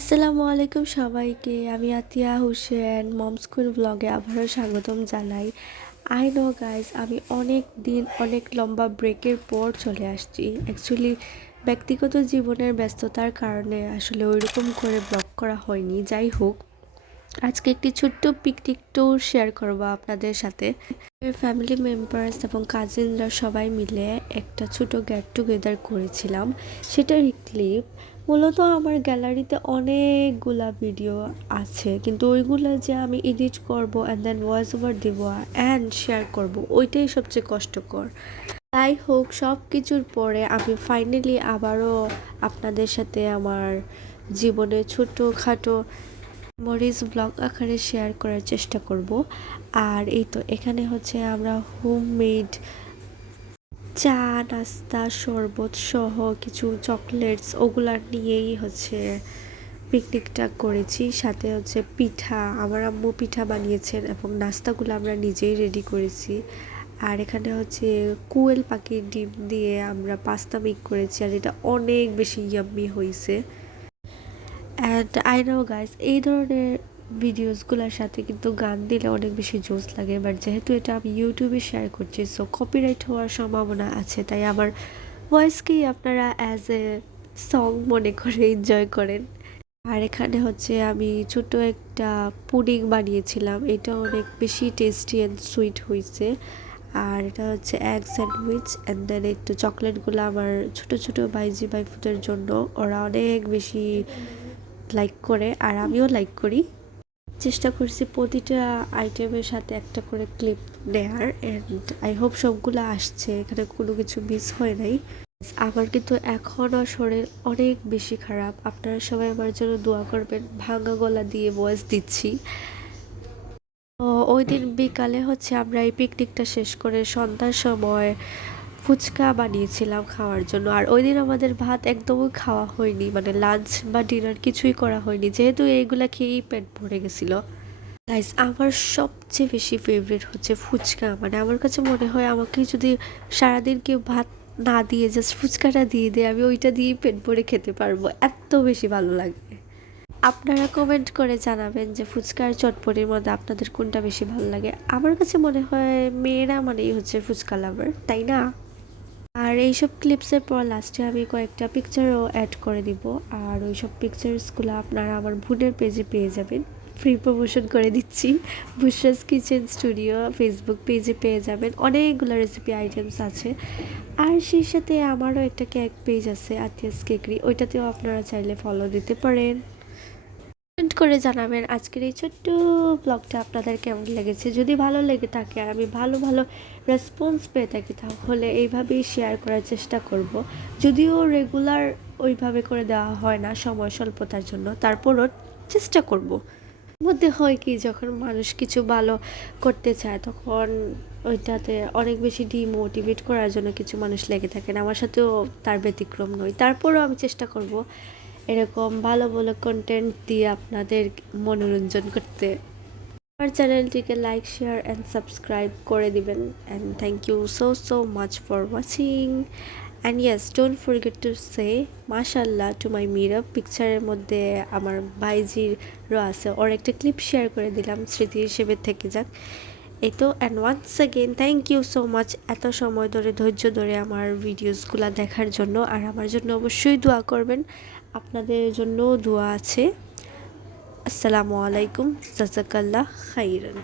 আসসালামু আলাইকুম সবাইকে। আমি আতিয়া হোসেন মম স্কুল ব্লগে আবারও স্বাগতম জানাই। আই নো গাইজ, আমি অনেক দিন অনেক লম্বা ব্রেকের পর চলে আসছি। অ্যাকচুয়ালি ব্যক্তিগত জীবনের ব্যস্ততার কারণে আসলে ওইরকম করে ব্লগ করা হয়নি। যাই হোক, আজকে একটি ছোট্ট পিকনিক ট্যুর শেয়ার করবো আপনাদের সাথে। ফ্যামিলি মেম্বার্স এবং কাজিনরা সবাই মিলে একটা ছোট গেট টুগেদার করেছিলাম, সেটারই ক্লিপ। মূলত আমার গ্যালারিতে অনেকগুলা ভিডিও আছে, কিন্তু ওইগুলো যে আমি এডিট করব অ্যান্ড দেন ভয়েস ওভার দেবো অ্যান্ড শেয়ার করব, ওইটাই সবচেয়ে কষ্টকর। যাই হোক, সব কিছুর পরে আমি ফাইনালি আবারও আপনাদের সাথে আমার জীবনে ছোটোখাটো মরিস ব্লগ আকারে শেয়ার করার চেষ্টা করব। আর এই তো এখানে হচ্ছে আমরা হোমমেড চা, নাস্তা, শরবত সহ কিছু চকলেটস ওগুলা নিয়েই হচ্ছে পিকনিকটা করেছি। সাথে হচ্ছে পিঠা, আমার আম্মু পিঠা বানিয়েছেন এবং নাস্তাগুলো আমরা নিজেই রেডি করেছি। আর এখানে হচ্ছে কুয়েল পাখির ডিম দিয়ে আমরা পাস্তা মেক করেছি, আর এটা অনেক বেশি ইয়াম্মি হয়েছে। অ্যান্ড আই নো গাইস, এই ধরনের ভিডিওসগুলোর সাথে কিন্তু গান দিলে অনেক বেশি জোস লাগে, বাট যেহেতু এটা আমি ইউটিউবে শেয়ার করছি, সো কপিরাইট হওয়ার সম্ভাবনা আছে, তাই আমার ভয়েসকেই আপনারা অ্যাজ এ সং মনে করে এনজয় করেন। আর এখানে হচ্ছে আমি ছোট একটা পুডিং বানিয়েছিলাম, এটা অনেক বেশি টেস্টি অ্যান্ড সুইট হয়েছে। আর এটা হচ্ছে এগ স্যান্ডউইচ, অ্যান্ড দেন একটু চকলেটগুলো আমার ছোট ছোট ভাইজি ভাইফুদের জন্য, ওরা অনেক বেশি লাইক করে আর আমিও লাইক করি। চেষ্টা করছি প্রতিটা আইটেমের সাথে একটা করে ক্লিপ নেয়ার, অ্যান্ড আই হোপ সবগুলো আসছে, এখানে কোনো কিছু মিস হয় নাই। আমার কিন্তু এখনও শরীর অনেক বেশি খারাপ, আপনারা সবাই আমার জন্য দোয়া করবেন। ভাঙা গলা দিয়ে ভয়েস দিচ্ছি। তো ওই দিন বিকালে হচ্ছে আমরা এই পিকনিকটা শেষ করে সন্ধ্যার সময় ফুচকা বানিয়েছিলাম খাওয়ার জন্য। আর ওই দিন আমাদের ভাত একদমই খাওয়া হয়নি, মানে লাঞ্চ বা ডিনার কিছুই করা হয়নি, যেহেতু এইগুলা খেয়েই পেট ভরে গেছিলো। গাইস, আমার সবচেয়ে বেশি ফেভারিট হচ্ছে ফুচকা। মানে আমার কাছে মনে হয় আমাকে যদি সারাদিন কেউ ভাত না দিয়ে জাস্ট ফুচকাটা দিয়ে দেয়, আমি ওইটা দিয়েই পেট ভরে খেতে পারবো, এত বেশি ভালো লাগে। আপনারা কমেন্ট করে জানাবেন যে ফুচকার চটপটির মধ্যে আপনাদের কোনটা বেশি ভালো লাগে। আমার কাছে মনে হয় মেয়েরা মানেই হচ্ছে ফুচকা লাভার, তাই না? আর এইসব ক্লিপসের পর লাস্টে আমি কয়েকটা পিকচারও অ্যাড করে দিব, আর ওইসব পিকচার্সগুলো আপনারা আমার বোনের পেজে পেয়ে যাবেন। ফ্রি প্রমোশন করে দিচ্ছি, বুশরাস কিচেন স্টুডিও ফেসবুক পেজে পেয়ে যাবেন, অনেকগুলো রেসিপি আইটেমস আছে। আর সেই সাথে আমারও একটা কেক পেজ আছে, আতিয়াস কেকরি, ওইটাতেও আপনারা চাইলে ফলো দিতে পারেন। কমেন্ট করে জানাবেন আজকের এই ছোট্ট ব্লগটা আপনাদের কেমন লেগেছে। যদি ভালো লেগে থাকে আর আমি ভালো ভালো রেসপন্স পেয়ে থাকি, তাহলে এইভাবেই শেয়ার করার চেষ্টা করব। যদিও রেগুলার ওইভাবে করে দেওয়া হয় না সময় স্বল্পতার জন্য, তারপরও চেষ্টা করব। মধ্যে হয় কি, যখন মানুষ কিছু ভালো করতে চায় তখন ওইটাতে অনেক বেশি ডিমোটিভেট করার জন্য কিছু মানুষ লেগে থাকেন, আমার সাথেও তার ব্যতিক্রম নয়। তারপরও আমি চেষ্টা করব এরকম ভালো ভালো কন্টেন্ট দিয়ে আপনাদের মনোরঞ্জন করতে। আমার চ্যানেলটিকে লাইক, শেয়ার অ্যান্ড সাবস্ক্রাইব করে দিবেন। And thank you so so much for watching. And yes, don't forget to say মাশাল্লাহ টু মাই মিরর। পিকচারের মধ্যে আমার ভাইজিরও আছে, ওর একটা ক্লিপ শেয়ার করে দিলাম, স্মৃতি হিসেবে থেকে যাক। এই তো, and once again thank you so much এত সময় ধরে ধৈর্য ধরে আমার ভিডিওসগুলো দেখার জন্য। আর আমার জন্য অবশ্যই দোয়া করবেন, আপনাদের জন্যও দোয়া আছে। আসসালামু আলাইকুম, জাজাকাল্লাহ খাইরান।